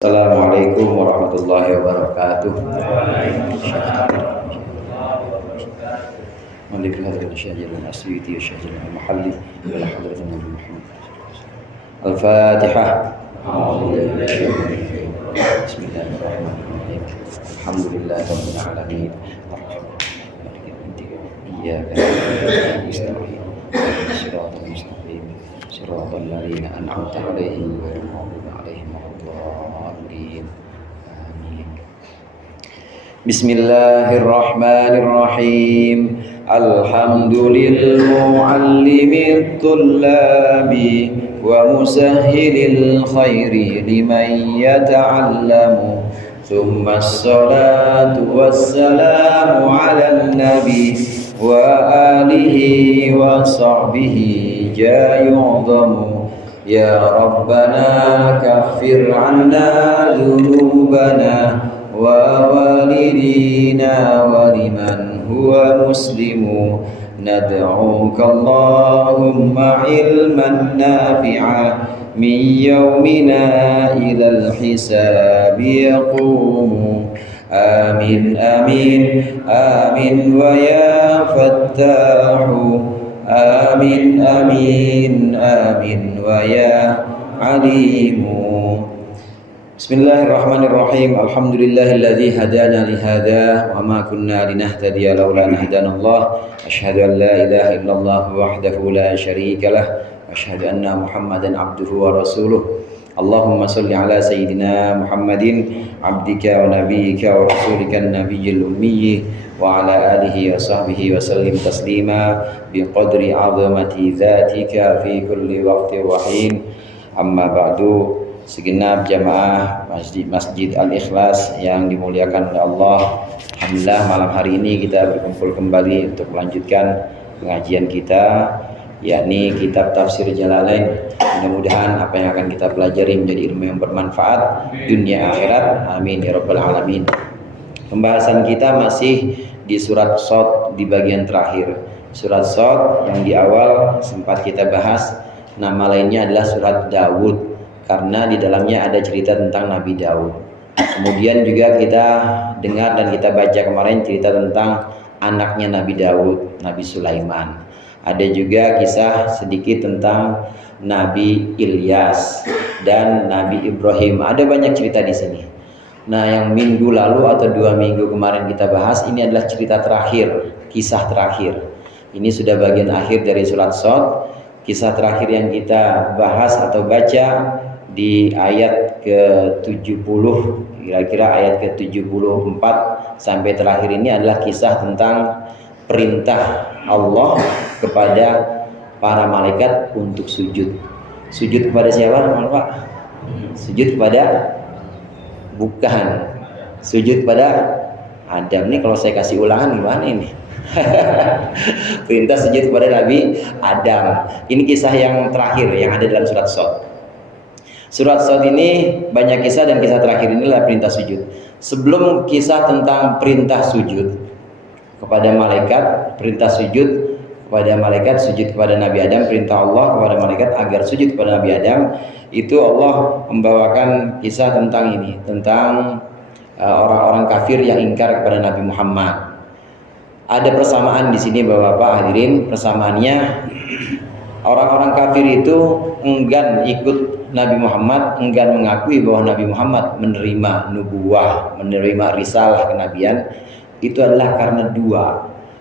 Assalamualaikum warahmatullahi wabarakatuh. Malik hadrat Syekh Al-Asyuti wa Syekh Al-Mahalli ila hadrat Nabi Muhammad. Al-Fatihah. Bismillahirrahmanirrahim. Alhamdulillahirabbil alamin. Iyyaka na'budu wa iyyaka nasta'in. Shiratal ladzina an'amta 'alaihim ghairil maghdubi 'alaihim waladdallin. Amin. Bismillahirrahmanirrahim. Alhamdulil muallimit tullabi wa musahhilil khairi liman yata'allamu. Thumma as-salatu was-salamu 'alan nabi wa alihi wa sahbihi jayu'dhamu. Ya Rabbana kaffir 'anna dhunubana wa walidina wa liman huwa muslimu. Nad'uka Allahumma ilman nafi'a min yawmina ilal hisabi yaqumu. Amin amin amin wa ya fattahu. Amin amin amin wa ya alimu. Bismillahirrahmanirrahim. Alhamdulillahilladzi hadana li hadza wa ma kunna linahtadiya laula an hadanallah. Asyhadu an la ilaha illallah wahdahu la syarika lah wa asyhadu anna Muhammadan abduhu wa rasuluh. Allahumma salli ala sayyidina Muhammadin abdika wa nabiyyika wa rasulika an-nabiyyil ummi wa ala alihi wa sahbihi wa sallim taslima biqadri 'azamati dzatika fi kulli waqtin wa hin. Amma ba'du. Segenap jamaah Masjid Al-Ikhlas yang dimuliakan oleh Allah, alhamdulillah malam hari ini kita berkumpul kembali untuk melanjutkan pengajian kita, yakni kitab Tafsir Jalalain. Mudah-mudahan apa yang akan kita pelajari menjadi ilmu yang bermanfaat dunia akhirat. Amin ya rabbal alamin. Pembahasan kita masih di surat Shad di bagian terakhir. Surat Shad yang di awal sempat kita bahas, nama lainnya adalah surat Daud, karena di dalamnya ada cerita tentang Nabi Daud. Kemudian juga kita dengar dan kita baca kemarin cerita tentang anaknya Nabi Daud, Nabi Sulaiman. Ada juga kisah sedikit tentang Nabi Ilyas dan Nabi Ibrahim. Ada banyak cerita di sini. Nah, yang minggu lalu atau 2 minggu kemarin kita bahas, ini adalah cerita terakhir, kisah terakhir. Ini sudah bagian akhir dari surat Shad. Kisah terakhir yang kita bahas atau baca di ayat ke-70, kira-kira ayat ke-74 sampai terakhir ini adalah kisah tentang perintah Allah kepada para malaikat untuk sujud. Sujud kepada siapa, Pak? Sujud kepada, bukan, sujud kepada Adam. Ini kalau saya kasih ulangan gimana ini? Perintah sujud kepada Nabi Adam. Ini kisah yang terakhir yang ada dalam surat Shad. Surat Shad ini banyak kisah, dan kisah terakhir ini adalah perintah sujud. Sebelum kisah tentang perintah sujud kepada malaikat, perintah sujud kepada malaikat, sujud kepada Nabi Adam, perintah Allah kepada malaikat agar sujud kepada Nabi Adam, itu Allah membawakan kisah tentang ini, tentang orang-orang kafir yang ingkar kepada Nabi Muhammad. Ada persamaan di sini Bapak-bapak hadirin. Persamaannya, orang-orang kafir itu enggan ikut Nabi Muhammad, enggan mengakui bahwa Nabi Muhammad menerima nubuwah, menerima risalah kenabian. Itu adalah karena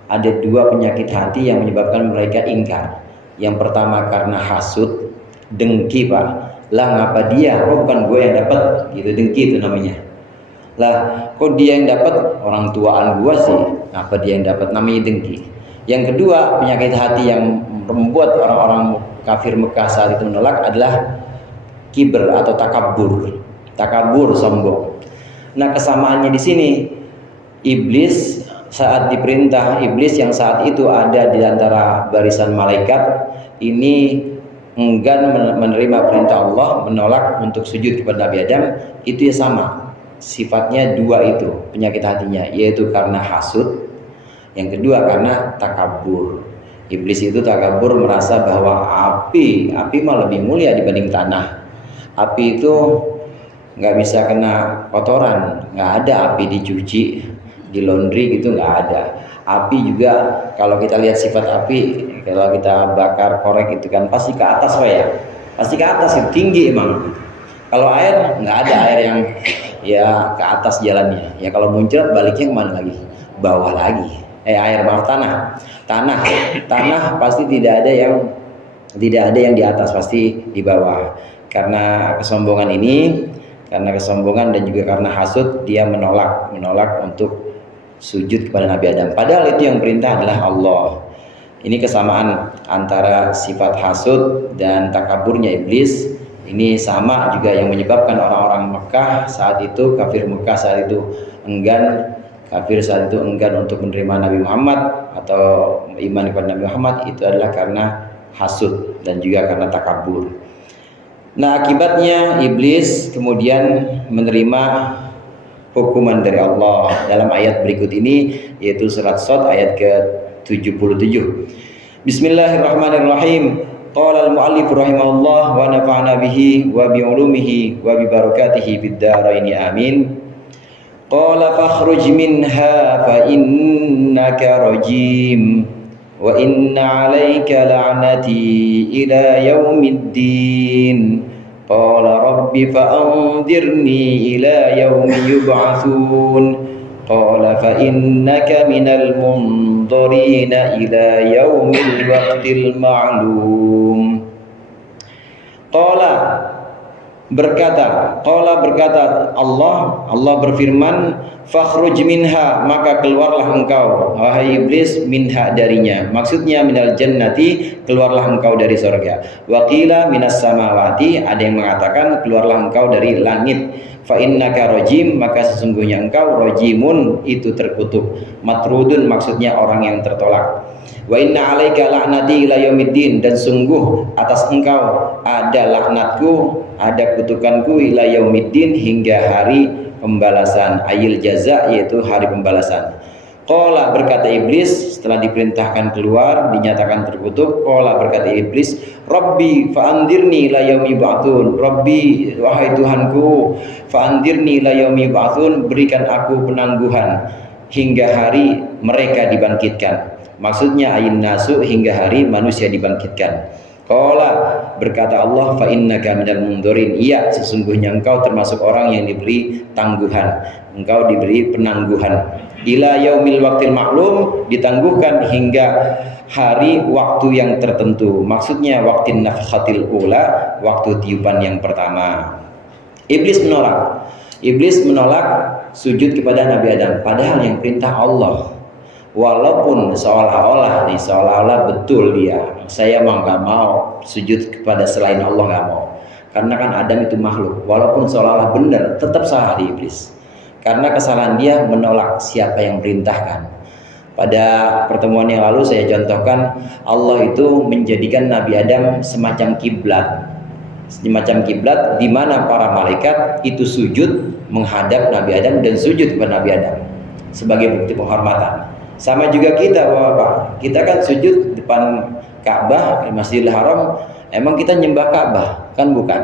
ada dua penyakit hati yang menyebabkan mereka ingkar. Yang pertama karena hasud, dengki, Pak. Lah ngapa dia? Oh, bukan gue yang dapat, gitu, dengki itu namanya. Lah kok dia yang dapat, orang tuaan gue sih, ngapa dia yang dapat, namanya dengki. Yang kedua penyakit hati yang membuat orang-orang kafir Mekah saat itu menolak adalah kibr atau takabur, sombong. Nah, kesamaannya di sini, iblis saat diperintah, iblis yang saat itu ada di antara barisan malaikat ini enggan menerima perintah Allah, menolak untuk sujud kepada Nabi Adam. Itu ya sama, sifatnya dua itu penyakit hatinya, yaitu karena hasud, yang kedua karena takabur. Iblis itu takabur, merasa bahwa api mah lebih mulia dibanding tanah. Api itu nggak bisa kena kotoran, nggak ada api dicuci, di laundry gitu, nggak ada. Api juga kalau kita lihat sifat api, kalau kita bakar korek itu kan pasti ke atas, Pak ya, pasti ke atas, itu tinggi emang. Kalau air nggak ada air yang ya ke atas jalannya, ya kalau muncrat baliknya kemana lagi, bawah lagi. Air, maaf, tanah pasti tidak ada yang di atas, pasti di bawah. Karena kesombongan ini, karena kesombongan dan juga karena hasud, dia menolak untuk sujud kepada Nabi Adam. Padahal itu yang perintah adalah Allah. Ini kesamaan antara sifat hasud dan takaburnya iblis. Ini sama juga yang menyebabkan orang-orang Mekah saat itu, kafir Mekah saat itu enggan untuk menerima Nabi Muhammad atau iman kepada Nabi Muhammad, itu adalah karena hasud dan juga karena takabur. Nah, akibatnya iblis kemudian menerima hukuman dari Allah dalam ayat berikut ini, yaitu surat Shad ayat ke-77. Bismillahirrahmanirrahim. Qala al-mu'allif rahimahullah wa nafa'na bihi wa bi ulumihi wa bi barakatihi fid dharain amin. Qala fakhruj minha fa innaka rajim wa inna 'alaika la'nati ila yaumiddin. Qala rabbi fa'anzirni ila yaumi yub'atsun. Qala fa innaka minal munzarina ila yaumil waqtil ma'lum. Qala berkata Allah berfirman, fakhruj minha, maka keluarlah engkau wahai iblis, minha darinya, maksudnya minal jannati, keluarlah engkau dari surga. Wa qila minas samawati, ada yang mengatakan keluarlah engkau dari langit. Fa innaka rajim, maka sesungguhnya engkau rajimun, itu terkutuk. Matrudun, maksudnya orang yang tertolak. Wa inna 'alaika la'nati ila yaumiddin, dan sungguh atas engkau ada laknatku, ada kutukanku, ila yaumiddin, hingga hari pembalasan, ayil jaza, yaitu hari pembalasan. Qala, berkata iblis setelah diperintahkan keluar, dinyatakan terkutuk. Qala, berkata iblis, Rabbi fa'andirni ila yaumi ba'tsun. Rabbi, wahai Tuhanku, fa'andirni ila yaumi ba'tsun, berikan aku penangguhan hingga hari mereka dibangkitkan. Maksudnya ayin nasu, hingga hari manusia dibangkitkan. Qala, berkata Allah, fa innaka minal mundzirin, iya, sesungguhnya engkau termasuk orang yang diberi tangguhan, engkau diberi penangguhan. Ila yaumil waqtil maklum, ditangguhkan hingga hari waktu yang tertentu. Maksudnya waqtin nafkhatil ula, waktu tiupan yang pertama. Iblis menolak sujud kepada Nabi Adam, padahal yang perintah Allah. Walaupun seolah-olah betul dia, saya mah nggak mau sujud kepada selain Allah, nggak mau, karena kan Adam itu makhluk. Walaupun seolah-olah benar, tetap salah di iblis, karena kesalahan dia menolak siapa yang perintahkan. Pada pertemuan yang lalu saya contohkan, Allah itu menjadikan Nabi Adam semacam kiblat di mana para malaikat itu sujud menghadap Nabi Adam dan sujud kepada Nabi Adam sebagai bukti penghormatan. Sama juga kita, Bapak, kita kan sujud depan Ka'bah, Masjidil Haram. Emang kita nyembah Ka'bah? Kan bukan.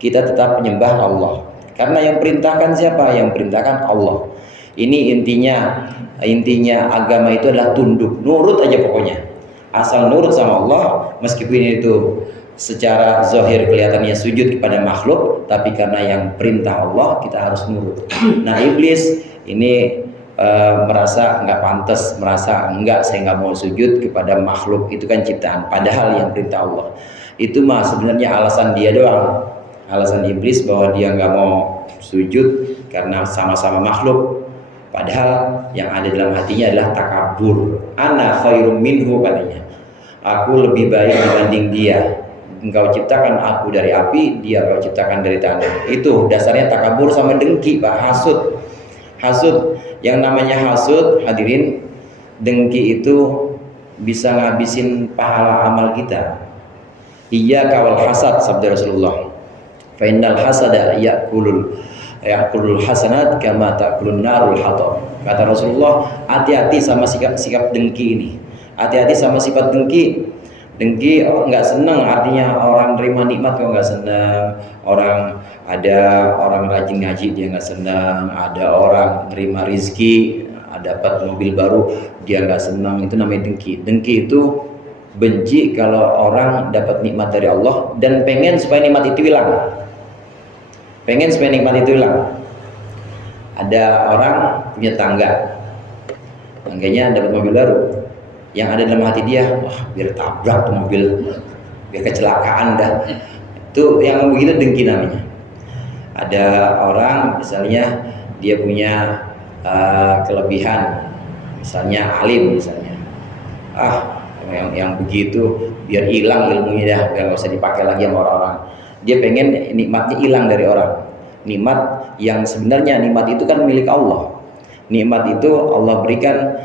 Kita tetap menyembah Allah. Karena yang perintahkan siapa? Yang perintahkan Allah. Ini intinya agama itu adalah tunduk, nurut aja pokoknya. Asal nurut sama Allah, meskipun itu secara zahir kelihatannya sujud kepada makhluk, tapi karena yang perintah Allah kita harus nurut. Nah, iblis ini merasa nggak pantas, merasa saya nggak mau sujud kepada makhluk, itu kan ciptaan, padahal yang perintah Allah. Itu mah sebenarnya alasan dia doang, alasan iblis bahwa dia nggak mau sujud karena sama-sama makhluk, padahal yang ada dalam hatinya adalah takabur. Ana khairum minhu, katanya, aku lebih baik dibanding dia. Engkau ciptakan aku dari api, dia kau ciptakan dari tanah. Itu dasarnya takabur sama dengki, Pak, hasud. Yang namanya hasud, hadirin, dengki itu bisa ngabisin pahala amal kita. Iyyaka wal hasad, sabda Rasulullah. Fa innal hasada ya'kulul hasanat kama ta'kulun narul hatab. Kata Rasulullah, hati-hati sama sikap dengki ini. Hati-hati sama sifat dengki. Dengki nggak senang, artinya orang terima nikmat kok nggak senang. Orang rajin ngaji dia nggak senang. Ada orang terima rizki, dapat mobil baru dia nggak senang. Itu namanya dengki. Dengki itu benci kalau orang dapat nikmat dari Allah dan pengen supaya nikmat itu hilang. Pengen supaya nikmat itu hilang. Ada orang punya tangganya dapat mobil baru. Yang ada dalam hati dia, wah biar tabrak tuh mobil, biar kecelakaan dah. Itu yang begitu dengki namanya. Ada orang misalnya dia punya kelebihan, misalnya alim misalnya, yang begitu biar hilang ilmunya dah, biar nggak usah dipakai lagi sama orang-orang. Dia pengen nikmatnya hilang dari orang. Nikmat yang sebenarnya nikmat itu kan milik Allah. Nikmat itu Allah berikan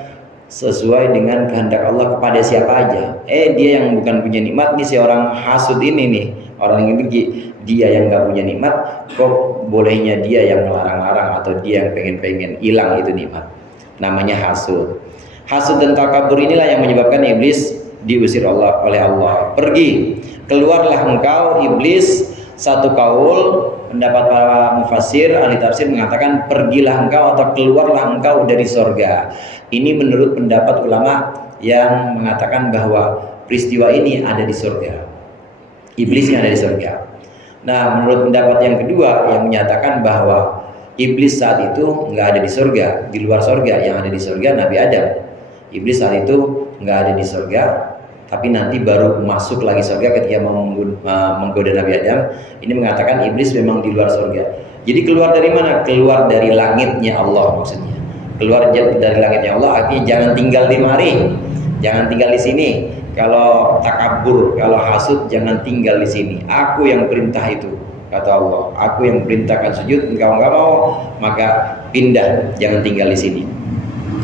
sesuai dengan kehendak Allah kepada siapa aja. Dia yang bukan punya nikmat nih, si orang hasud ini nih, orang yang dengki, dia yang nggak punya nikmat, kok bolehnya dia yang melarang-larang atau dia yang pengen-pengen hilang itu nikmat. Namanya hasud. Hasud dan takabur inilah yang menyebabkan iblis diusir oleh Allah. Pergi, keluarlah engkau iblis. Satu kaul pendapat para mufassir ahli tafsir mengatakan pergilah engkau atau keluarlah engkau dari sorga. Ini menurut pendapat ulama yang mengatakan bahwa peristiwa ini ada di surga. Iblisnya ada di surga. Nah, menurut pendapat yang kedua yang menyatakan bahwa iblis saat itu nggak ada di surga, di luar surga. Yang ada di surga Nabi Adam. Iblis saat itu nggak ada di surga, tapi nanti baru masuk lagi surga ketika menggoda Nabi Adam. Ini mengatakan iblis memang di luar surga. Jadi keluar dari mana? Keluar dari langitnya Allah maksudnya. Keluar dari langitnya Allah artinya jangan tinggal di mari, jangan tinggal di sini. Kalau takabur, kalau hasud, jangan tinggal di sini. Aku yang perintah itu, kata Allah. Aku yang perintahkan sujud, engkau nggak mau, maka pindah, jangan tinggal di sini.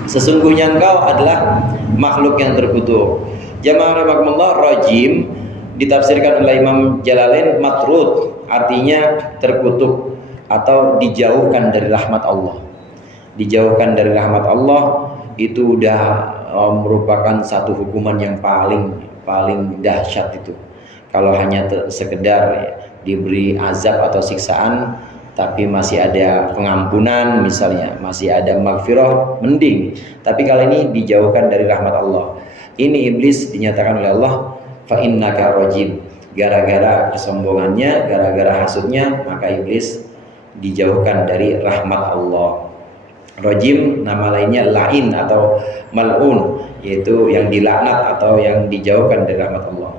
Sesungguhnya engkau adalah makhluk yang terkutuk. Jamaah rahimakumullah, rajim ditafsirkan oleh Imam Jalalain matrud, artinya terkutuk atau dijauhkan dari rahmat Allah. Dijauhkan dari rahmat Allah itu udah merupakan satu hukuman yang paling dahsyat itu. Kalau hanya sekedar diberi azab atau siksaan tapi masih ada pengampunan misalnya, masih ada maghfirah, mending. Tapi kalau ini dijauhkan dari rahmat Allah. Ini iblis dinyatakan oleh Allah fa innaka rajim. Gara-gara kesombongannya, gara-gara hasudnya, maka iblis dijauhkan dari rahmat Allah. Rajim nama lainnya lain atau mal'un, yaitu yang dilaknat atau yang dijauhkan dari rahmat Allah.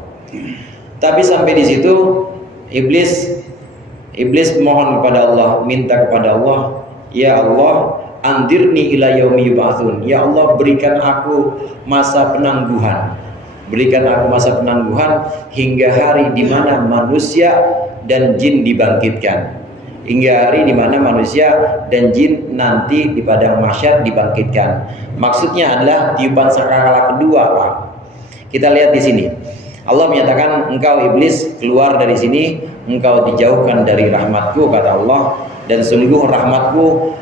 Tapi sampai di situ iblis mohon kepada Allah, minta kepada Allah, ya Allah, andirni ila yaumi yub'atsun. Ya Allah, berikan aku masa penangguhan. Berikan aku masa penangguhan hingga hari di mana manusia dan jin dibangkitkan. Hingga hari di mana manusia dan jin nanti di padang mahsyar dibangkitkan. Maksudnya adalah tiupan sangkakala kedua, Pak. Kita lihat di sini. Allah menyatakan engkau iblis keluar dari sini, engkau dijauhkan dari rahmatku, kata Allah, dan sungguh rahmatku,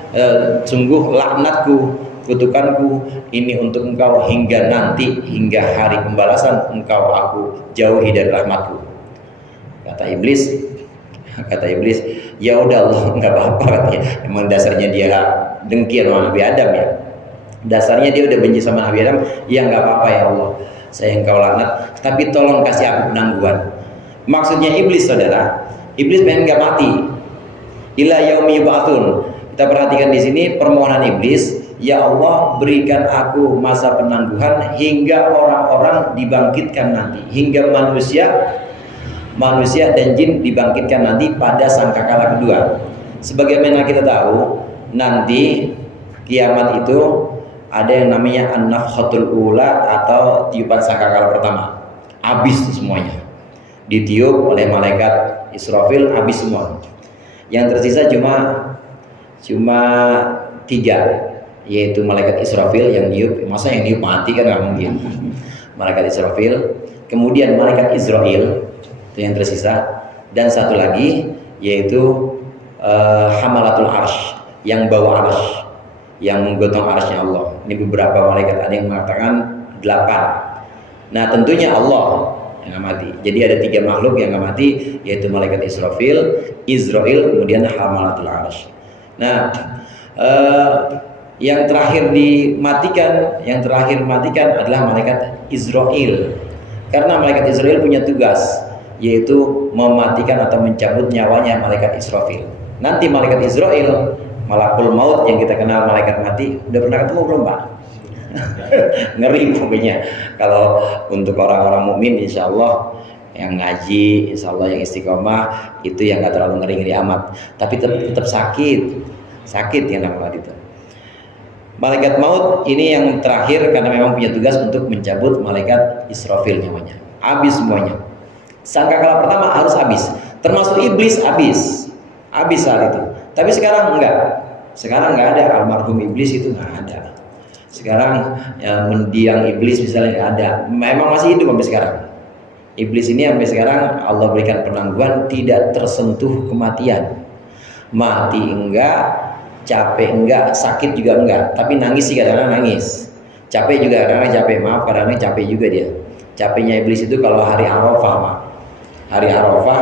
sungguh laknatku, kutukanku ini untuk engkau hingga nanti, hingga hari pembalasan engkau aku jauhi dari rahmatku. Kata iblis, ya udah Allah, nggak apa-apa katanya. Emang dasarnya dia dengki sama Nabi Adam ya. Dasarnya dia udah benci sama Nabi Adam. Ya nggak apa-apa ya Allah, saya engkau laknat, tapi tolong kasih aku penangguhan. Maksudnya iblis, saudara, iblis pengen nggak mati. Ila yaumi yub'atsun. Kita perhatikan di sini permohonan iblis, ya Allah, berikan aku masa penangguhan hingga orang-orang dibangkitkan nanti, hingga manusia dan jin dibangkitkan nanti pada sangkakala kedua. Sebagaimana kita tahu, nanti kiamat itu ada yang namanya an-nafkhatul ula atau tiupan sangkakala pertama. Habis semuanya. Ditiup oleh malaikat Israfil, habis semua. Yang tersisa cuma 3, yaitu malaikat Israfil yang niup. Masa yang niup mati kan nggak mungkin. Malaikat Israfil, kemudian malaikat Israel, itu yang tersisa, dan satu lagi yaitu hamalatul arsh, yang bawa arsh, yang menggotong arshnya Allah. Ini beberapa malaikat, ada yang mengatakan 8. Nah tentunya Allah yang nggak mati. Jadi ada 3 makhluk yang nggak mati, yaitu malaikat Israfil, Izrail, kemudian Hamalatul Arsy. Nah, yang terakhir dimatikan adalah malaikat Izrail. Karena malaikat Izrail punya tugas, yaitu mematikan atau mencabut nyawanya malaikat Israfil. Nanti malaikat Izrail, malakul maut yang kita kenal malaikat mati, udah pernah ketemu belum, Pak? Ngeri pokoknya. Kalau untuk orang-orang mukmin, insya Allah yang ngaji, insya Allah yang istiqomah, itu yang gak terlalu ngeri-ngeri amat. Tapi tetap sakit yang namanya itu. Malaikat maut ini yang terakhir karena memang punya tugas untuk mencabut malaikat Israfil nyawanya. Habis semuanya. Sangkakala pertama harus habis. Termasuk iblis habis saat itu. Tapi sekarang enggak. Sekarang enggak ada almarhum iblis, itu enggak ada. Sekarang mendiang iblis misalnya enggak ada. Memang masih hidup sampai sekarang. Iblis ini sampai sekarang Allah berikan penangguhan, tidak tersentuh kematian. Mati enggak, capek enggak, sakit juga enggak, tapi nangis sih kadang-kadang nangis. Capek juga kadang-kadang capek, maaf kadang-kadang capek juga dia. Capeknya iblis itu kalau hari Arafah, Pak. Hari Arafah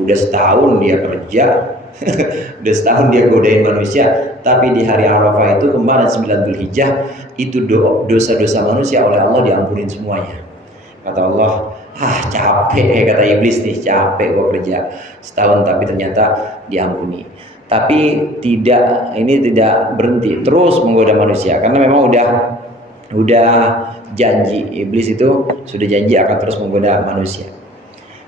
udah setahun dia kerja, udah setahun dia godain manusia, tapi di hari Arafah itu kemarin 9 Dzulhijjah itu dosa-dosa manusia oleh Allah diampunin semuanya. Kata Allah, capek kata iblis nih, capek gua kerja setahun tapi ternyata diampuni. Tapi ini tidak berhenti, terus menggoda manusia karena memang udah janji, iblis itu sudah janji akan terus menggoda manusia.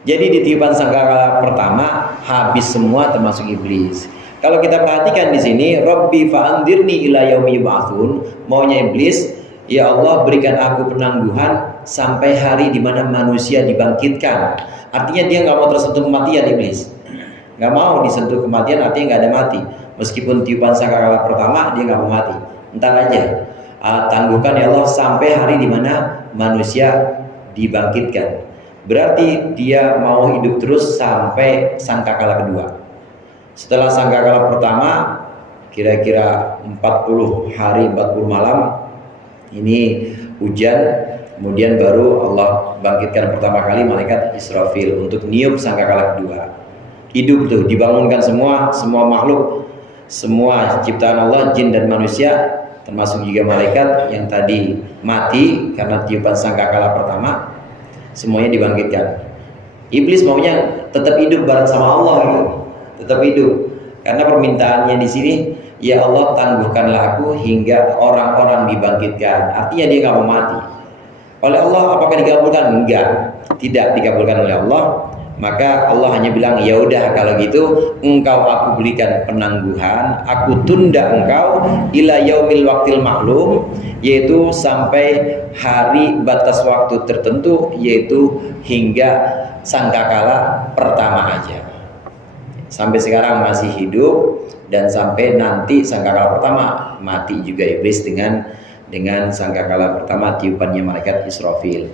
Jadi di tiupan sangkakala pertama habis semua termasuk iblis. Kalau kita perhatikan di sini, Rabbi fa'andirni ila yaumi yub'atsun, maunya iblis, ya Allah berikan aku penangguhan sampai hari di mana manusia dibangkitkan. Artinya dia nggak mau tersentuh kematian iblis. Nggak mau disentuh kematian, artinya nggak ada mati. Meskipun tiupan sangkakala pertama dia nggak mau mati. Entar aja, tangguhkan ya Allah sampai hari di mana manusia dibangkitkan. Berarti dia mau hidup terus sampai sangkakala kedua. Setelah sangkakala pertama, kira-kira 40 hari 40 malam ini hujan, kemudian baru Allah bangkitkan pertama kali malaikat Israfil untuk niup sangkakala kedua. Hidup tuh, dibangunkan semua makhluk, semua ciptaan Allah, jin dan manusia, termasuk juga malaikat yang tadi mati karena tiupan sangkakala pertama, semuanya dibangkitkan. Iblis maunya tetap hidup bareng sama Allah gitu. Tetap hidup. Karena permintaannya di sini, ya Allah tangguhkanlah aku hingga orang-orang dibangkitkan. Artinya dia nggak mau mati. Oleh Allah apakah dikabulkan? Enggak. Tidak dikabulkan oleh Allah. Maka Allah hanya bilang, ya udah kalau gitu engkau aku berikan penangguhan, aku tunda engkau ila yaumil waqtil maklum, yaitu sampai hari batas waktu tertentu, yaitu hingga sangkakala pertama aja. Sampai sekarang masih hidup dan sampai nanti sangkakala pertama mati juga iblis dengan sangkakala pertama tiupannya malaikat Israfil.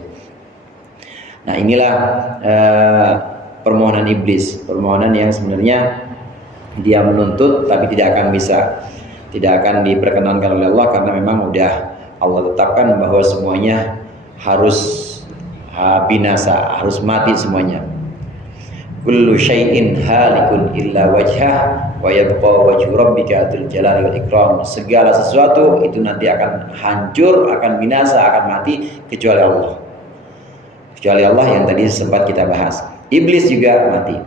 Nah inilah permohonan iblis, permohonan yang sebenarnya dia menuntut tapi tidak akan diperkenankan oleh Allah karena memang udah Allah tetapkan bahwa semuanya harus binasa, harus mati semuanya. Kullu syai'in halikun illa wajhah wa yabqa wajhu rabbika dzul jalali wal ikram. Segala sesuatu itu nanti akan hancur, akan binasa, akan mati kecuali Allah. Kecuali Allah yang tadi sempat kita bahas. Iblis juga mati.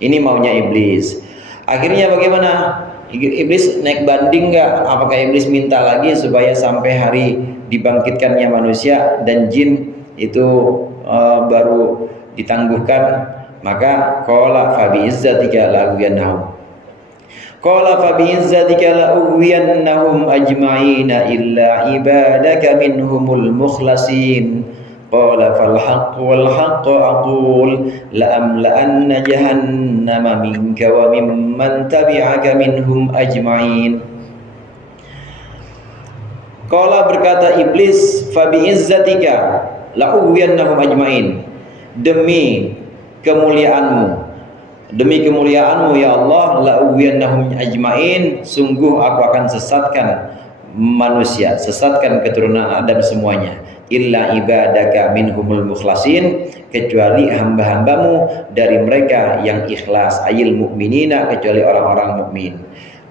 Ini maunya iblis. Akhirnya bagaimana? Iblis naik banding nggak? Apakah iblis minta lagi supaya sampai hari dibangkitkannya manusia dan jin itu baru ditangguhkan? Maka qala fa bi izzatika la ughwiyannahum. Qala fa bi izzatika la ughwiyannahum ajma'ina illa ibadaka minhumul mukhlasin. Qala fal haqqu wal haqqu aqul la amla'anna jahannama minka wa mimman tabi'aka minhum ajma'in. Qala berkata iblis, fa bi izzatika la ughwiyannahum ajma'in. Demi kemuliaanmu ya Allah, la ughwiyannahum ajma'in, sungguh aku akan sesatkan manusia, sesatkan keturunan Adam semuanya, illa ibadaka minhumul mukhlasin, kecuali hamba-hambamu dari mereka yang ikhlas, ayil mu'minina, kecuali orang-orang mukmin.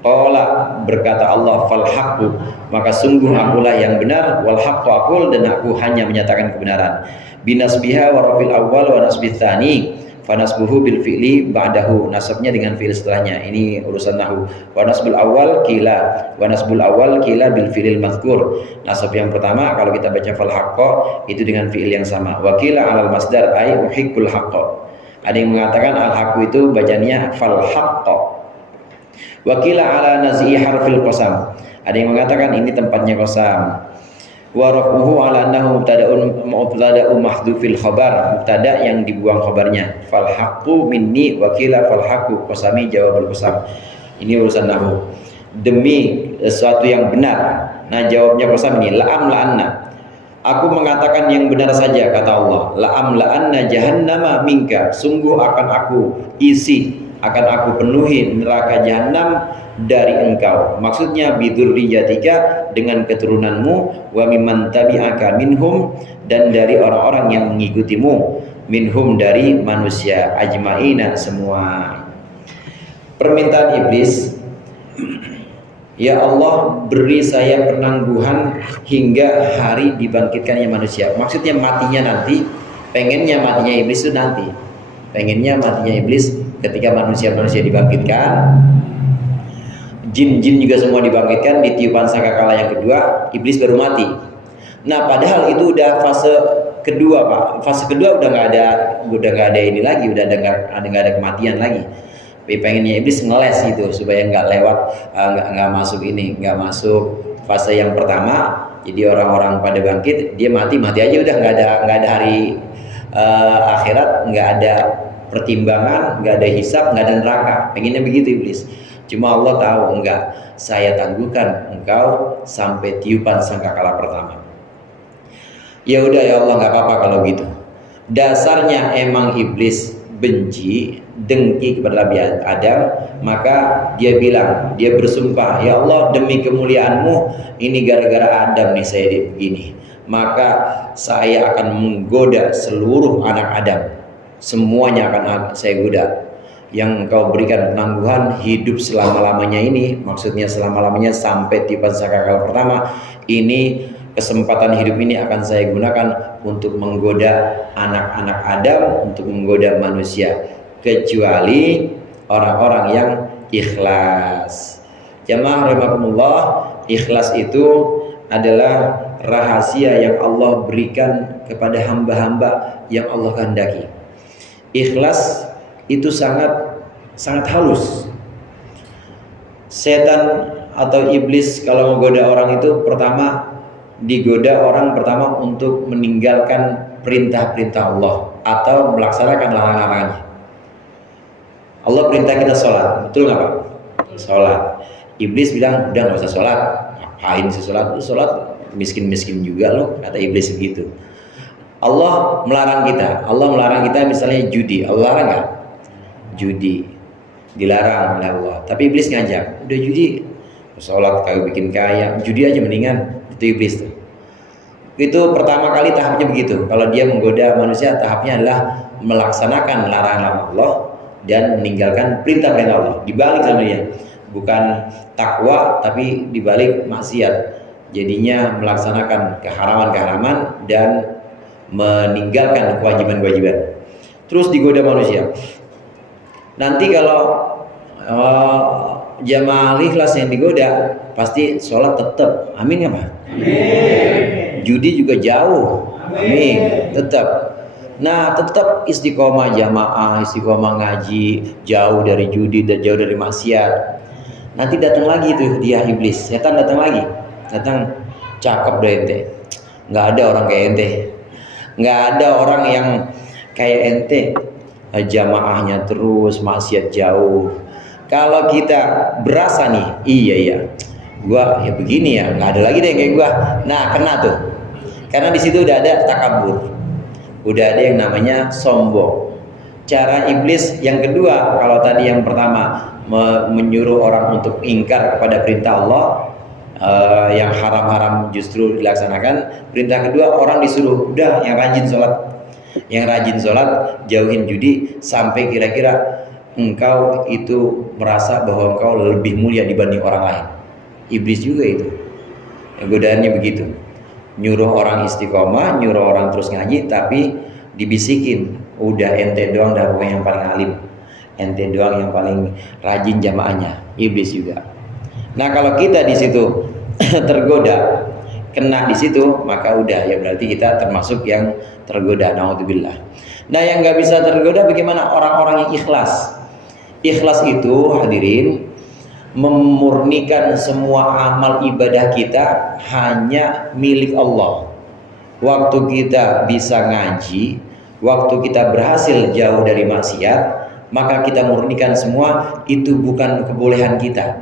Qala, berkata Allah, fal haqqu, maka sungguh akulah yang benar, wal haqqu aqul, dan aku hanya menyatakan kebenaran. Binasbiha wa rafil awal wa nasbith tsani, fa nasbuhu bil fi'li ba'dahu, nasabnya dengan fi'il setelahnya. Ini urusan nahwu. Wa nasbul awal qila, wa nasbul awal qila bil fi'lil mazkur. Nasab yang pertama kalau kita baca fal haqqo itu dengan fi'il yang sama. Wa qila 'alal masdar ay uhiqqul haqqo. Ada yang mengatakan al haqqu itu bacanya fal haqqo. Wakila ala naz'i harfil qasam. Ada yang mengatakan ini tempatnya qasam. Wa rafuhu ala annahu mubtada'un mahdhufil khabar, mubtada yang dibuang khabarnya. Fal haqqu minni, wakila fal haqqu qasami jawabul qasam. Ini urusan nahwu. Demi sesuatu yang benar. Nah, jawabnya qasam ini la'am la'anna. Aku mengatakan yang benar saja, kata Allah. La'am la'anna jahannama minka. Sungguh akan aku isi, akan aku penuhi neraka jahanam dari engkau. Maksudnya bidzurriyyatika, dengan keturunanmu, wa mimman tabi'aka minhum, dan dari orang-orang yang mengikutimu, minhum dari manusia, ajma'ina semua. Permintaan iblis, ya Allah beri saya penangguhan hingga hari dibangkitkannya manusia. Maksudnya matinya nanti, pengennya matinya iblis itu nanti. Pengennya matinya iblis ketika manusia-manusia dibangkitkan, jin-jin juga semua dibangkitkan, di tiupan sangkakala yang kedua, iblis baru mati. Nah, padahal itu udah fase kedua, Pak. Fase kedua udah nggak ada ini lagi, udah nggak ada kematian lagi. Tapi pengennya iblis ngeles gitu supaya nggak lewat, nggak masuk fase yang pertama. Jadi orang-orang pada bangkit, dia mati aja udah nggak ada hari akhirat, nggak ada pertimbangan, nggak ada hisab, nggak ada neraka. Pengennya begitu iblis. Cuma Allah tahu enggak, saya tangguhkan engkau sampai tiupan sangkakala pertama. Ya udah ya Allah, nggak apa-apa kalau gitu. Dasarnya emang iblis benci, dengki kepada Nabi Adam, maka dia bilang, dia bersumpah, ya Allah demi kemuliaanmu, ini gara-gara Adam nih saya begini. Maka saya akan menggoda seluruh anak Adam. Semuanya akan saya goda. Yang engkau berikan penangguhan hidup selama-lamanya ini, maksudnya selama-lamanya sampai tiupan sangkakala pertama, ini kesempatan hidup ini akan saya gunakan untuk menggoda anak-anak Adam, untuk menggoda manusia, kecuali orang-orang yang ikhlas. Jamaah rahimakumullah, ikhlas itu adalah rahasia yang Allah berikan kepada hamba-hamba yang Allah kehendaki. Ikhlas itu sangat halus. Setan atau iblis kalau menggoda orang itu pertama digoda orang pertama untuk meninggalkan perintah-perintah Allah atau melaksanakan larangan-larangannya. Allah perintah kita sholat, betul nggak Pak? Sholat. Iblis bilang udah nggak usah sholat. Ngapain sih sholat? Sholat miskin-miskin juga loh, kata iblis begitu. Allah melarang kita misalnya judi. Allah larang nggak? Judi dilarang oleh Allah. Tapi iblis ngajak, udah judi, sholat kagak bikin kaya, judi aja mendingan. Itu iblis tuh. Itu pertama kali tahapnya begitu. Kalau dia menggoda manusia, tahapnya adalah melaksanakan larangan Allah dan meninggalkan perintah-perintah Allah. Dibalik sama dia, bukan takwa tapi dibalik maksiat. Jadinya melaksanakan keharaman-keharaman dan meninggalkan kewajiban-kewajiban. Terus digoda manusia. Nanti kalau jamaah ikhlas yang digoda, pasti sholat tetap. Amin ya Pak? Amin. Judi juga jauh. Amin. Tetap. Nah, tetap istiqomah jamaah, istiqomah ngaji, jauh dari judi dan jauh dari maksiat. Nanti datang lagi tuh dia iblis, setan datang lagi. Datang, cakep deh ente. Nggak ada orang kayak ente. Nggak ada orang yang kayak ente. Jamaahnya terus, maksiat jauh. Kalau kita berasa nih, iya, gua ya begini ya, nggak ada lagi deh kayak gua. Nah, kena tuh. Karena di situ udah ada takabur, udah ada yang namanya sombong. Cara iblis yang kedua, kalau tadi yang pertama menyuruh orang untuk ingkar kepada perintah Allah, yang haram-haram justru dilaksanakan. Perintah kedua, orang disuruh udah yang rajin sholat, jauhin judi, sampai kira-kira engkau itu merasa bahwa engkau lebih mulia dibanding orang lain. Iblis juga itu, godaannya begitu, nyuruh orang istiqomah, nyuruh orang terus ngaji, tapi dibisikin, udah ente doang dah pokoknya yang paling alim, ente doang yang paling rajin jamaahnya. Iblis juga. Nah kalau kita di situ tergoda, kena di situ, maka udah ya berarti kita termasuk yang tergoda. Naudzubillah. Nah yang nggak bisa tergoda bagaimana? Orang-orang yang ikhlas. Ikhlas itu hadirin memurnikan semua amal ibadah kita hanya milik Allah. Waktu kita bisa ngaji, waktu kita berhasil jauh dari maksiat, maka kita murnikan semua. Itu bukan kebolehan kita,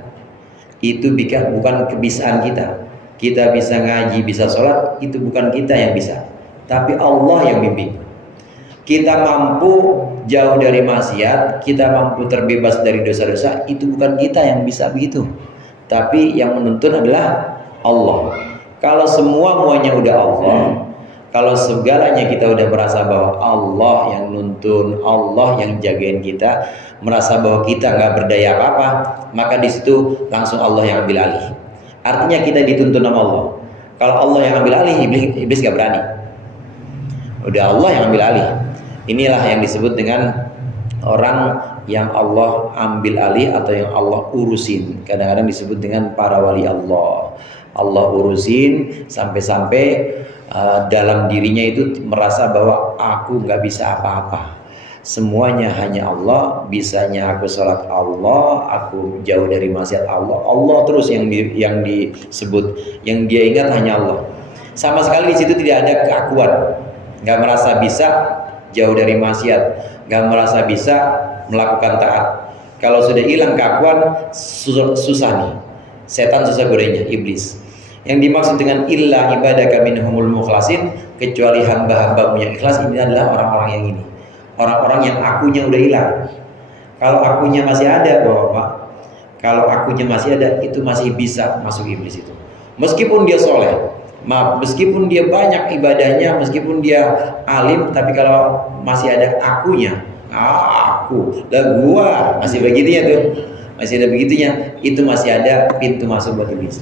itu bukan kebisaan kita. Kita bisa ngaji, bisa sholat, itu bukan kita yang bisa, tapi Allah yang bimbing. Kita mampu jauh dari maksiat, kita mampu terbebas dari dosa-dosa, itu bukan kita yang bisa begitu, tapi yang menuntun adalah Allah. Kalau muanya udah Allah, kalau segalanya kita udah merasa bahwa Allah yang nuntun, Allah yang jagain kita, merasa bahwa kita nggak berdaya apa-apa, maka di situ langsung Allah yang ambil alih. Artinya kita dituntun sama Allah. Kalau Allah yang ambil alih, iblis nggak berani. Udah Allah yang ambil alih. Inilah yang disebut dengan orang yang Allah ambil alih atau yang Allah urusin. Kadang-kadang disebut dengan para wali Allah. Allah urusin sampai-sampai dalam dirinya itu merasa bahwa aku nggak bisa apa-apa, semuanya hanya Allah. Bisanya aku sholat Allah, aku jauh dari maksiat Allah, Allah terus yang disebut, yang dia ingat hanya Allah. Sama sekali di situ tidak ada keakuan, nggak merasa bisa jauh dari maksiat, nggak merasa bisa melakukan taat. Kalau sudah hilang keakuan, susah nih, setan susah godainya, iblis. Yang dimaksud dengan illa ibadaka minhumul mukhlasin, kecuali hamba-hambamu yang ikhlas, ini adalah orang-orang yang ini, orang-orang yang akunya udah hilang. Kalau akunya masih ada, Bapak, kalau akunya masih ada, itu masih bisa masuk iblis itu. Meskipun dia soleh, meskipun dia banyak ibadahnya, meskipun dia alim, tapi kalau masih ada akunya, aku lah gua, masih begitunya tuh, masih ada begitunya, itu masih ada pintu masuk buat iblis.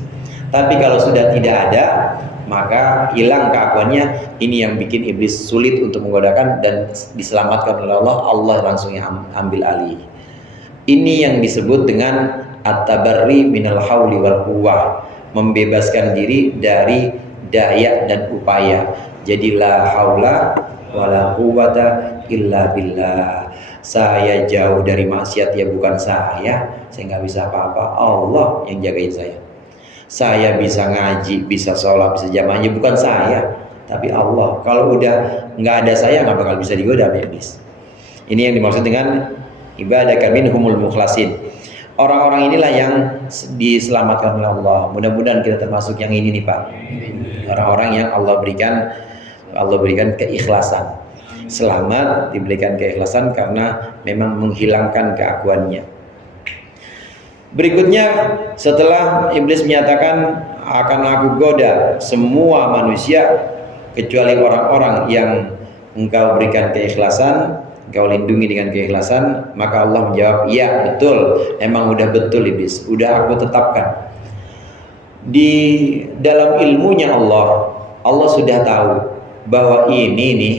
Tapi kalau sudah tidak ada, maka hilang keakuannya. Ini yang bikin iblis sulit untuk menggodakan, dan diselamatkan oleh Allah. Allah langsung yang ambil alih. Ini yang disebut dengan at-tabarri minal hauli wal quwwah, membebaskan diri dari daya dan upaya. Jadi la haula wala quwwata illa billah. Saya jauh dari maksiat, ya bukan saya nggak bisa apa-apa, Allah yang jagain saya. Saya bisa ngaji, bisa sholat, bisa jamaahnya bukan saya, tapi Allah. Kalau udah nggak ada saya, nggak bakal bisa digoda iblis. Ini yang dimaksud dengan ibadaka minhumul mukhlasin. Orang-orang inilah yang diselamatkan oleh Allah. Mudah-mudahan kita termasuk yang ini nih Pak. Orang-orang yang Allah berikan keikhlasan. Selamat diberikan keikhlasan karena memang menghilangkan keakuannya. Berikutnya, setelah iblis menyatakan akan aku goda semua manusia kecuali orang-orang yang engkau berikan keikhlasan, engkau lindungi dengan keikhlasan, maka Allah menjawab, ya betul, emang udah betul iblis, udah aku tetapkan. Di dalam ilmunya Allah sudah tahu bahwa ini nih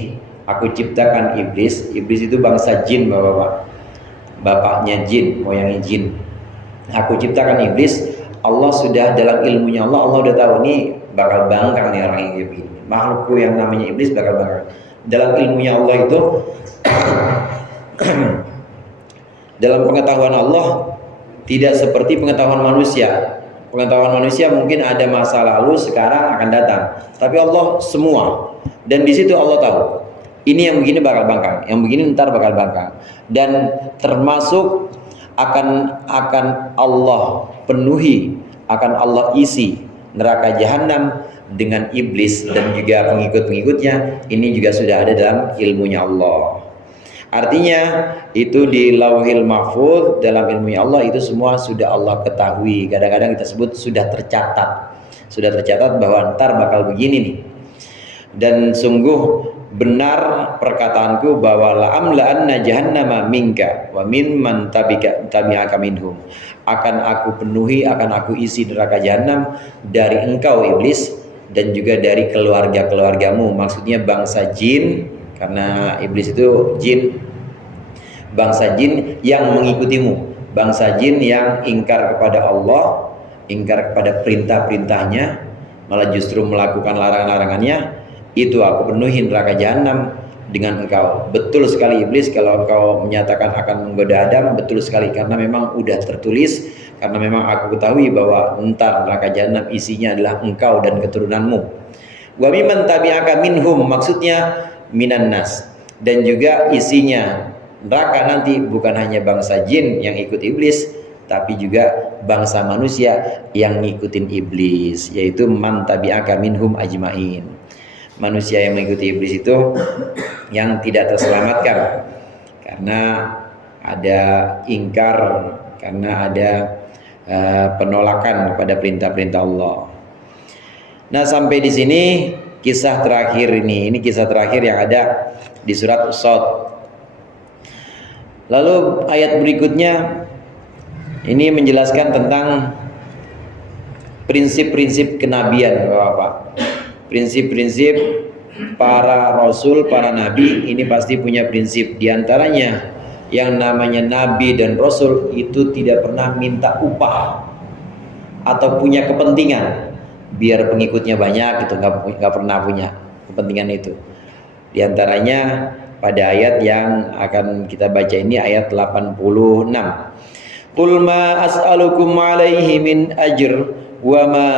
aku ciptakan iblis. Iblis itu bangsa jin, bapak-bapak, bapaknya jin, moyangnya jin. Aku ciptakan iblis. Allah sudah dalam ilmunya Allah udah tahu nih bakal bangkang nih orang yang kayak begini. Makhlukku yang namanya iblis bakal bangkang. Dalam ilmunya Allah itu dalam pengetahuan Allah tidak seperti pengetahuan manusia. Pengetahuan manusia mungkin ada masa lalu, sekarang, akan datang. Tapi Allah semua. Dan di situ Allah tahu. Ini yang begini bakal bangkang, yang begini ntar bakal bangkang. Dan termasuk akan Allah penuhi, akan Allah isi neraka jahanam dengan iblis dan juga pengikut-pengikutnya. Ini juga sudah ada dalam ilmunya Allah. Artinya itu di Lauhil Mahfuz dalam ilmu Allah itu semua sudah Allah ketahui. Kadang-kadang kita sebut sudah tercatat. Sudah tercatat bahwa ntar bakal begini nih. Dan sungguh benar perkataanku bahwa la'amla'anna jahannama minka wa mimman tabi'aka minhum. Akan aku penuhi, akan aku isi neraka jahanam dari engkau iblis dan juga dari keluarga-keluargamu. Maksudnya bangsa jin, karena iblis itu jin, bangsa jin yang mengikutimu, bangsa jin yang ingkar kepada Allah, ingkar kepada perintah-perintahnya, malah justru melakukan larangan-larangannya. Itu aku penuhi neraka jahanam dengan engkau. Betul sekali iblis kalau engkau menyatakan akan menggoda Adam, betul sekali, karena memang udah tertulis, karena memang aku ketahui bahwa entar neraka jahanam isinya adalah engkau dan keturunanmu. Wa mimman tabi'aka minhum, maksudnya minan nas, dan juga isinya neraka nanti bukan hanya bangsa jin yang ikut iblis, tapi juga bangsa manusia yang ngikutin iblis, yaitu man tabi'aka minhum ajmain. Manusia yang mengikuti iblis itu yang tidak terselamatkan karena ada ingkar, karena ada penolakan kepada perintah-perintah Allah. Nah, sampai di sini kisah terakhir ini kisah terakhir yang ada di surat Shad. Lalu ayat berikutnya ini menjelaskan tentang prinsip-prinsip kenabian, Bapak. Prinsip-prinsip para rasul, para nabi ini pasti punya prinsip. Di antaranya yang namanya nabi dan rasul itu tidak pernah minta upah atau punya kepentingan biar pengikutnya banyak, itu nggak pernah punya kepentingan itu. Di antaranya pada ayat yang akan kita baca ini, ayat 86. Qul ma as'alukum alaihi min ajr wa ma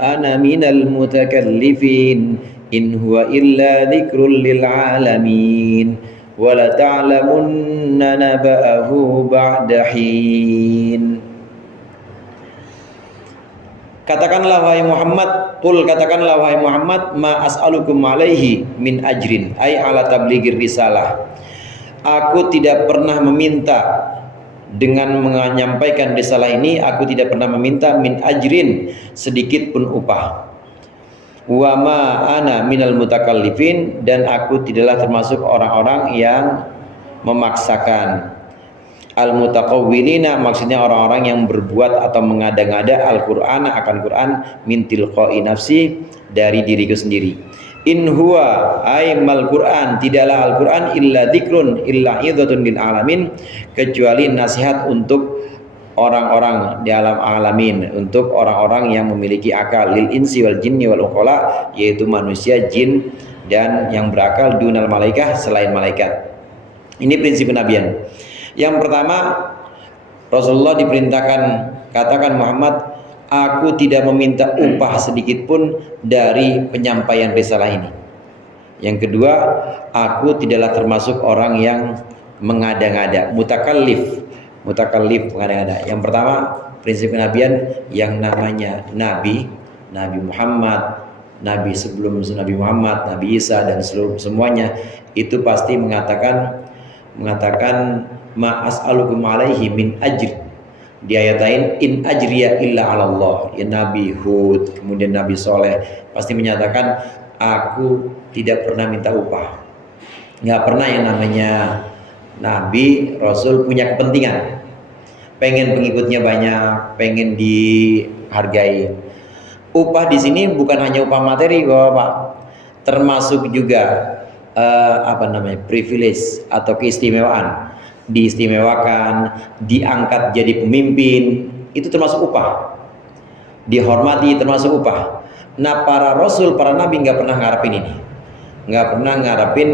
ana minal mutakallifin in huwa illa dzikrul lil alamin wa la ta'lamunna naba'ahu ba'da hin. Katakanlah wahai Muhammad, qul katakanlah wahai Muhammad, ma as'alukum alaihi min ajrin ay ala tabligir risalah. Aku tidak pernah meminta dengan menyampaikan risalah ini, aku tidak pernah meminta min ajrin sedikit pun upah. Wa ma ana minal mutakallifin, dan aku tidaklah termasuk orang-orang yang memaksakan. Al-mutaqawwilina maksudnya orang-orang yang berbuat atau mengada-ngada Al-Qur'an akan Quran min tilqa'i nafsi, dari diriku sendiri. In huwa aimal Qur'an, tidaklah Al-Qur'an illa dzikrun illa idhatun lil alamin, kecuali nasihat untuk orang-orang di alam alamin, untuk orang-orang yang memiliki akal, lil insi wal jinni wal uqala, yaitu manusia, jin dan yang berakal, dunal malaikah, selain malaikat. Ini prinsip kenabian. Yang pertama, Rasulullah diperintahkan, katakan Muhammad, aku tidak meminta upah sedikit pun dari penyampaian risalah ini. Yang kedua, aku tidaklah termasuk orang yang mengada-ngada, mutakallif, mengada-ngada. Yang pertama, prinsip kenabian, yang namanya Nabi Muhammad, Nabi sebelum Nabi Muhammad, Nabi Isa dan seluruh semuanya itu pasti mengatakan ma as'alukum alaihi min ajr. Di ayat lain, in ajriya illa 'ala Allah. Ya Nabi Hud, kemudian Nabi Soleh pasti menyatakan, aku tidak pernah minta upah. Nggak pernah yang namanya Nabi, Rasul punya kepentingan, pengen pengikutnya banyak, pengen dihargai. Upah di sini bukan hanya upah materi, Bapak, termasuk juga privilege atau keistimewaan. Diistimewakan, diangkat jadi pemimpin, itu termasuk upah. Dihormati termasuk upah. Nah, para rasul, para nabi nggak pernah ngarepin ini, nggak pernah ngarepin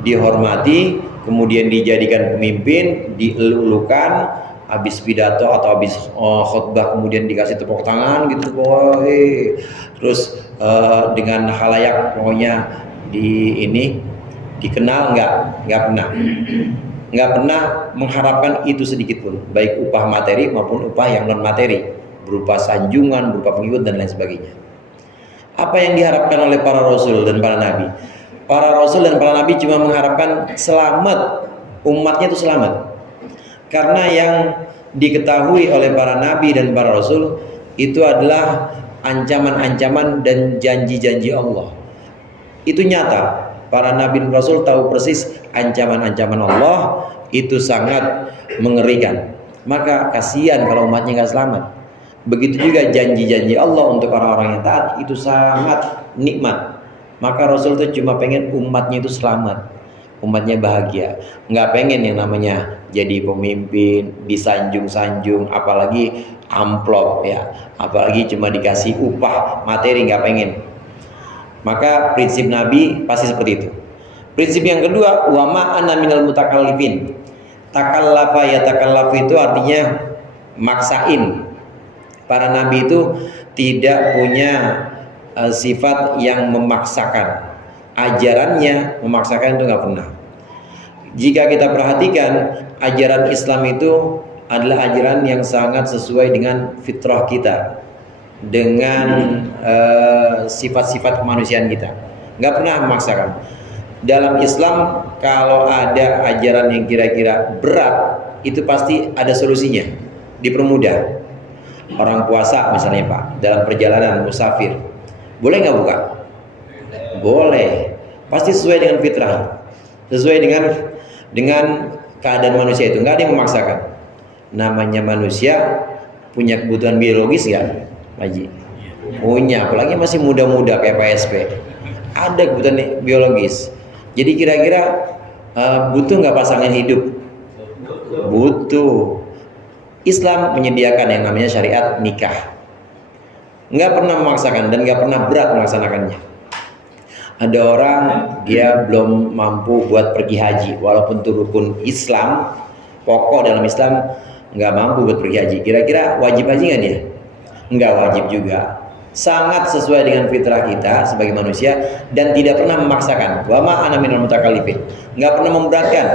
dihormati, kemudian dijadikan pemimpin, dielulukan, habis pidato atau habis khutbah kemudian dikasih tepuk tangan gitu, terus dengan khalayak pokoknya dikenal, nggak pernah. Nggak pernah mengharapkan itu sedikit pun, baik upah materi maupun upah yang non materi, berupa sanjungan, berupa pengikut dan lain sebagainya. Apa yang diharapkan oleh para rasul dan para nabi? Para rasul dan para nabi cuma mengharapkan selamat, umatnya itu selamat. Karena yang diketahui oleh para nabi dan para rasul itu adalah ancaman-ancaman dan janji-janji Allah. Itu nyata. Para nabi dan rasul tahu persis ancaman-ancaman Allah itu sangat mengerikan. Maka kasihan kalau umatnya nggak selamat. Begitu juga janji-janji Allah untuk orang-orang yang taat itu sangat nikmat. Maka Rasul itu cuma pengen umatnya itu selamat, umatnya bahagia. Nggak pengen yang namanya jadi pemimpin disanjung-sanjung, apalagi amplop ya, apalagi cuma dikasih upah materi, nggak pengen. Maka prinsip Nabi pasti seperti itu. Prinsip yang kedua, wa ma ana minal mutakallifin. Takallafa ya takallaf itu artinya maksain. Para nabi itu tidak punya sifat yang memaksakan. Ajarannya memaksakan itu nggak pernah. Jika kita perhatikan, ajaran Islam itu adalah ajaran yang sangat sesuai dengan fitrah kita, dengan sifat-sifat kemanusiaan kita. Nggak pernah memaksakan. Dalam Islam kalau ada ajaran yang kira-kira berat, itu pasti ada solusinya, dipermudah. Orang puasa misalnya Pak, dalam perjalanan musafir, boleh nggak buka? Boleh. Pasti sesuai dengan fitrah, sesuai dengan keadaan manusia itu. Nggak ada yang memaksakan. Namanya manusia punya kebutuhan biologis nggak, Haji? Punya, apalagi masih muda-muda kayak PSP. Ada kebutuhan biologis. Jadi kira-kira butuh nggak pasangan hidup? Butuh. Islam menyediakan yang namanya syariat nikah. Nggak pernah memaksakan dan nggak pernah berat melaksanakannya. Ada orang dia belum mampu buat pergi haji, walaupun itu rukun Islam, pokok dalam Islam, nggak mampu buat pergi haji. Kira-kira wajib haji nggak dia? Nggak wajib juga. Sangat sesuai dengan fitrah kita sebagai manusia dan tidak pernah memaksakan. Wa ma ana minal mutakallifin. Nggak pernah memberatkan.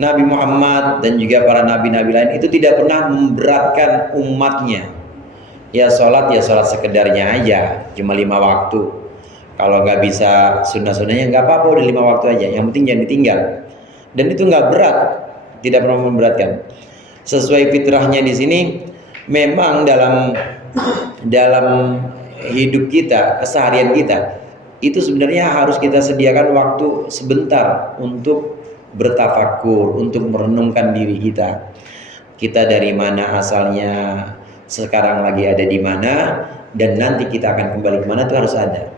Nabi Muhammad dan juga para nabi-nabi lain itu tidak pernah memberatkan umatnya. Ya sholat sekedarnya aja, cuma 5 waktu. Kalau nggak bisa sunnah-sunnahnya nggak apa-apa, udah 5 waktu aja. Yang penting jangan ditinggal. Dan itu nggak berat, tidak pernah memberatkan. Sesuai fitrahnya di sini, memang dalam hidup kita, keseharian kita, itu sebenarnya harus kita sediakan waktu sebentar untuk bertafakur, untuk merenungkan diri kita. Kita dari mana asalnya, sekarang lagi ada di mana, dan nanti kita akan kembali kemana, itu harus ada.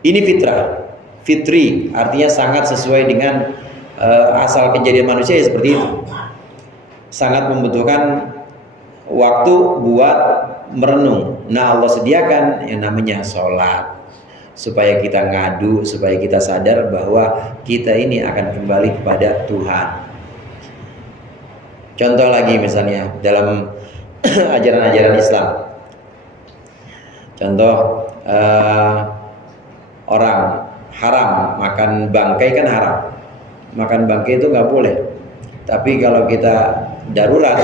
Ini fitrah, fitri, artinya sangat sesuai dengan asal kejadian manusia ya seperti itu. Sangat membutuhkan waktu buat merenung. Nah Allah sediakan yang namanya sholat, supaya kita ngadu, supaya kita sadar bahwa kita ini akan kembali kepada Tuhan. Contoh lagi misalnya dalam ajaran-ajaran Islam. Contoh orang haram makan bangkai, kan haram. Makan bangkai itu nggak boleh. Tapi kalau kita darurat,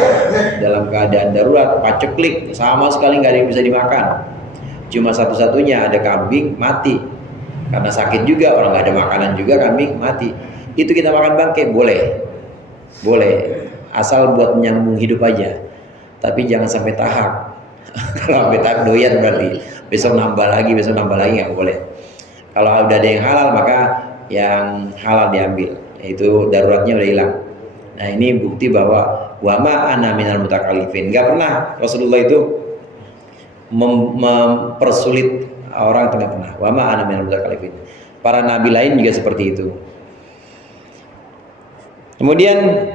dalam keadaan darurat, paceklik, sama sekali nggak ada yang bisa dimakan. Cuma satu-satunya ada kambing mati karena sakit juga, orang nggak ada makanan juga, kambing mati. Itu kita makan bangkai, boleh, asal buat menyambung hidup aja. Tapi jangan sampai tahap. Kalau sampai tahap doyan berarti besok nambah lagi nggak boleh. Kalau udah ada yang halal maka yang halal diambil, itu daruratnya udah hilang. Nah ini bukti bahwa wa ma ana minal mutakallifin. Nggak pernah Rasulullah itu mempersulit orang, tidak pernah. Wa ma ana minal mutakallifin. Para nabi lain juga seperti itu. Kemudian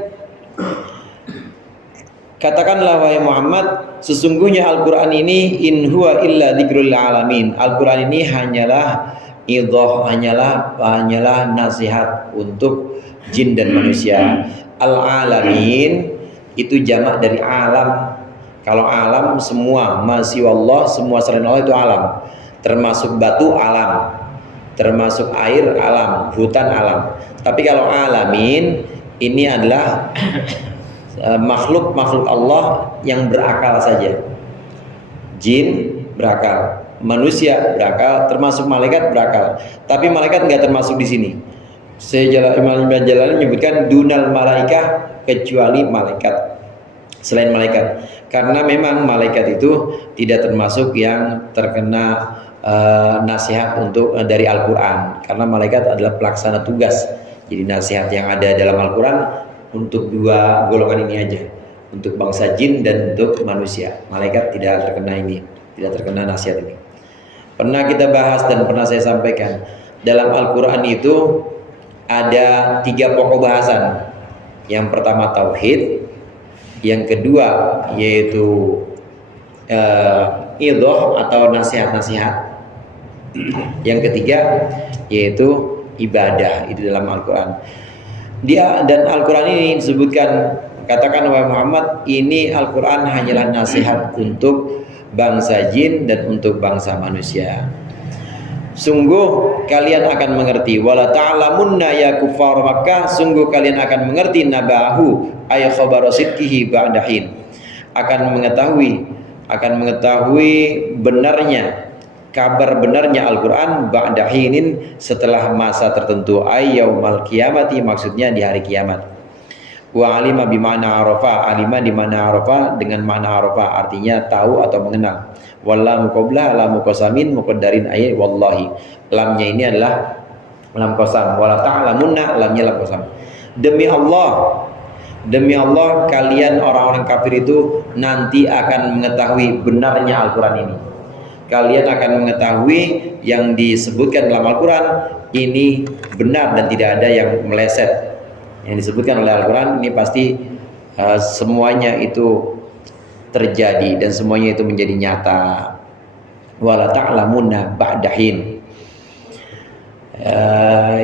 katakanlah wahai Muhammad, sesungguhnya Al-Qur'an ini in huwa illa dzikrul alamin. Al-Qur'an ini hanyalah idhah, hanyalah nasihat untuk jin dan manusia. Al-alamin itu jamak dari alam. Kalau alam semua, masih Allah, semua selain Allah itu alam. Termasuk batu alam, termasuk air alam, hutan alam. Tapi kalau alamin ini adalah makhluk Allah yang berakal saja. Jin berakal, manusia berakal, termasuk malaikat berakal. Tapi malaikat nggak termasuk di sini. Imam Jalalain menyebutkan dunal malaikah, kecuali malaikat, selain malaikat. Karena memang malaikat itu tidak termasuk yang terkena nasihat untuk dari Al-Quran. Karena malaikat adalah pelaksana tugas. Jadi nasihat yang ada dalam Al-Quran untuk dua golongan ini aja, untuk bangsa jin dan untuk manusia. Malaikat tidak terkena ini, tidak terkena nasihat ini. Pernah kita bahas dan pernah saya sampaikan, dalam Al-Quran itu ada 3 pokok bahasan. Yang pertama tauhid, yang kedua yaitu idhoh atau nasihat-nasihat, yang ketiga yaitu ibadah. Itu dalam Al-Quran. Dan Al-Quran ini disebutkan, katakan wahai Muhammad, ini Al-Quran hanyalah nasihat untuk bangsa jin dan untuk bangsa manusia. Sungguh kalian akan mengerti, wala ta'lamunna ya kuffar Makkah, sungguh kalian akan mengerti nabahu ay khabar sidqihi ba'dahin, akan mengetahui benarnya, kabar benarnya Al-Quran ba'dahinin, setelah masa tertentu, ay yaumal qiyamati, maksudnya di hari kiamat. Wa alima bimana arafa, alima di mana arafa dengan makna arafa, artinya tahu atau mengenal. Wallahu qabla lamu qasamin muqaddarin ayat wallahi, lamnya ini adalah lam qasam, wala ta'lamunna lamnya lam qasam. Demi Allah kalian orang-orang kafir itu nanti akan mengetahui benarnya Al-Quran ini. Kalian akan mengetahui yang disebutkan dalam Al-Quran ini benar dan tidak ada yang meleset. Yang disebutkan oleh Al-Quran ini pasti semuanya itu terjadi dan semuanya itu menjadi nyata. Wala ta'lamunna ba'dahin.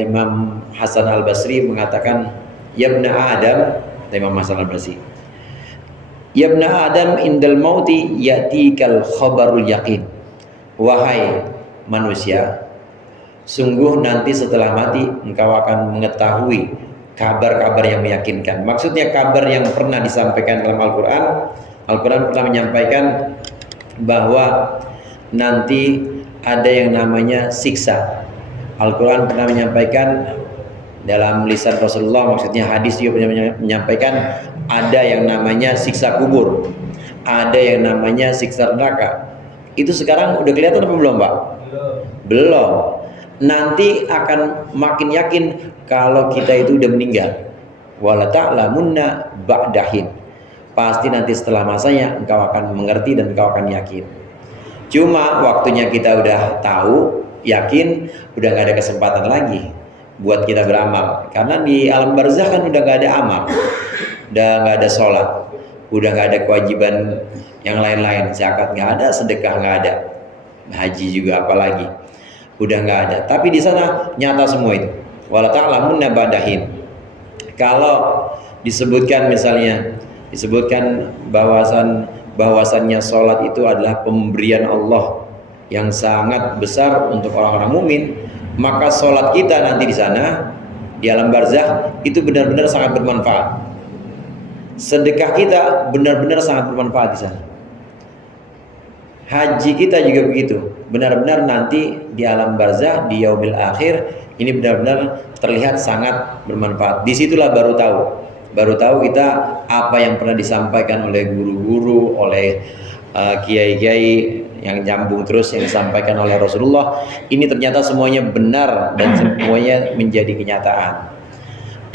Imam Hasan Al-Basri mengatakan, Yabna Adam, Imam Hasan Al-Basri, Yabna Adam indal mauti yatikal khabarul yaqin. Wahai manusia, sungguh nanti setelah mati engkau akan mengetahui kabar-kabar yang meyakinkan. Maksudnya kabar yang pernah disampaikan dalam Al-Quran. Al-Quran pernah menyampaikan bahwa nanti ada yang namanya siksa. Al-Quran pernah menyampaikan dalam lisan Rasulullah, maksudnya hadis juga pernah menyampaikan ada yang namanya siksa kubur, ada yang namanya siksa neraka. Itu sekarang udah kelihatan apa belum, Pak? Belum. Nanti akan makin yakin kalau kita itu udah meninggal. Wala ta'lamunna ba'dahin. Pasti nanti setelah masanya engkau akan mengerti dan engkau akan yakin. Cuma waktunya kita udah tahu, yakin, udah gak ada kesempatan lagi buat kita beramal. Karena di alam barzakh kan udah gak ada amal, udah gak ada sholat, udah gak ada kewajiban yang lain-lain. Zakat gak ada, sedekah gak ada, haji juga apalagi, udah gak ada. Tapi di sana nyata semua itu. Wala ta'lamunna ba'dahin. Kalau disebutkan misalnya, disebutkan bahwasannya sholat itu adalah pemberian Allah yang sangat besar untuk orang-orang mukmin, maka sholat kita nanti di sana di alam barzakh itu benar-benar sangat bermanfaat. Sedekah kita benar-benar sangat bermanfaat di sana. Haji kita juga begitu, benar-benar nanti di alam barzakh, di yaumil akhir ini benar-benar terlihat sangat bermanfaat. Disitulah baru tahu kita apa yang pernah disampaikan oleh guru-guru, oleh kiai-kiai yang nyambung terus yang disampaikan oleh Rasulullah, ini ternyata semuanya benar dan semuanya menjadi kenyataan.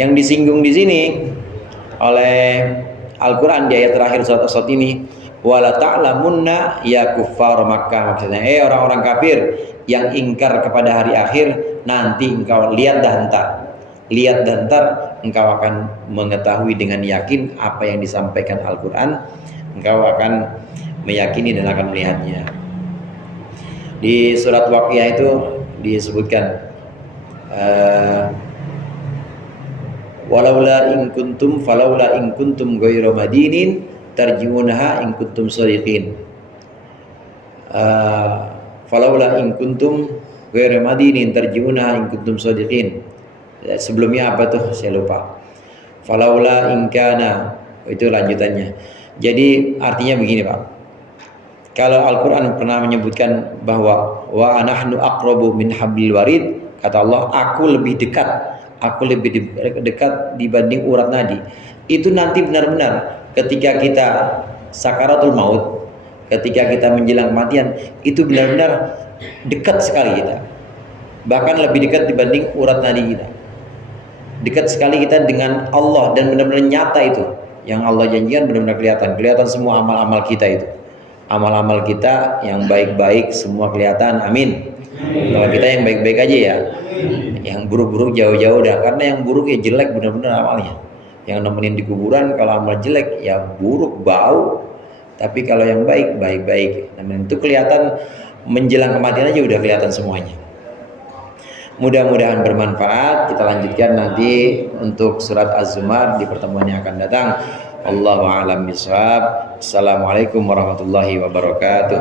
Yang disinggung di sini oleh Al-Quran di ayat terakhir surat ini, wala ta'lamunna ya kuffar Makkah, maksudnya orang-orang kafir yang ingkar kepada hari akhir, nanti engkau lihat dan entar engkau akan mengetahui dengan yakin apa yang disampaikan Al-Quran, engkau akan meyakini dan akan melihatnya. Di surat Waqiah itu disebutkan walaula in kuntum ghairu madinin tarjiunaha in kuntum shadiqin. Falaula in kuntum ghairu madinin tarjiunaha in kuntum shadiqin. Sebelumnya apa tuh? Saya lupa. Falaula in kana, itu lanjutannya. Jadi artinya begini, Pak. Kalau Al-Quran pernah menyebutkan bahwa wa anahnu aqrabu min hablil warid, kata Allah, aku lebih dekat dibanding urat nadi. Itu nanti benar-benar ketika kita sakaratul maut, ketika kita menjelang kematian, itu benar-benar dekat sekali kita, bahkan lebih dekat dibanding urat nadi kita. Dekat sekali kita dengan Allah, dan benar-benar nyata itu yang Allah janjikan, benar-benar kelihatan semua amal-amal kita itu. Amal-amal kita yang baik-baik semua kelihatan, amin. Kalau kita yang baik-baik aja ya, yang buruk-buruk jauh-jauh dah, karena yang buruk ya jelek benar-benar amalnya. Yang nemenin di kuburan kalau amal jelek ya buruk, bau. Tapi kalau yang baik, baik-baik. Itu kelihatan menjelang kematian aja udah kelihatan semuanya. Mudah-mudahan bermanfaat. Kita lanjutkan nanti untuk surat Az-Zumar di pertemuan yang akan datang. Allahu a'lam bishawab. Assalamualaikum warahmatullahi wabarakatuh.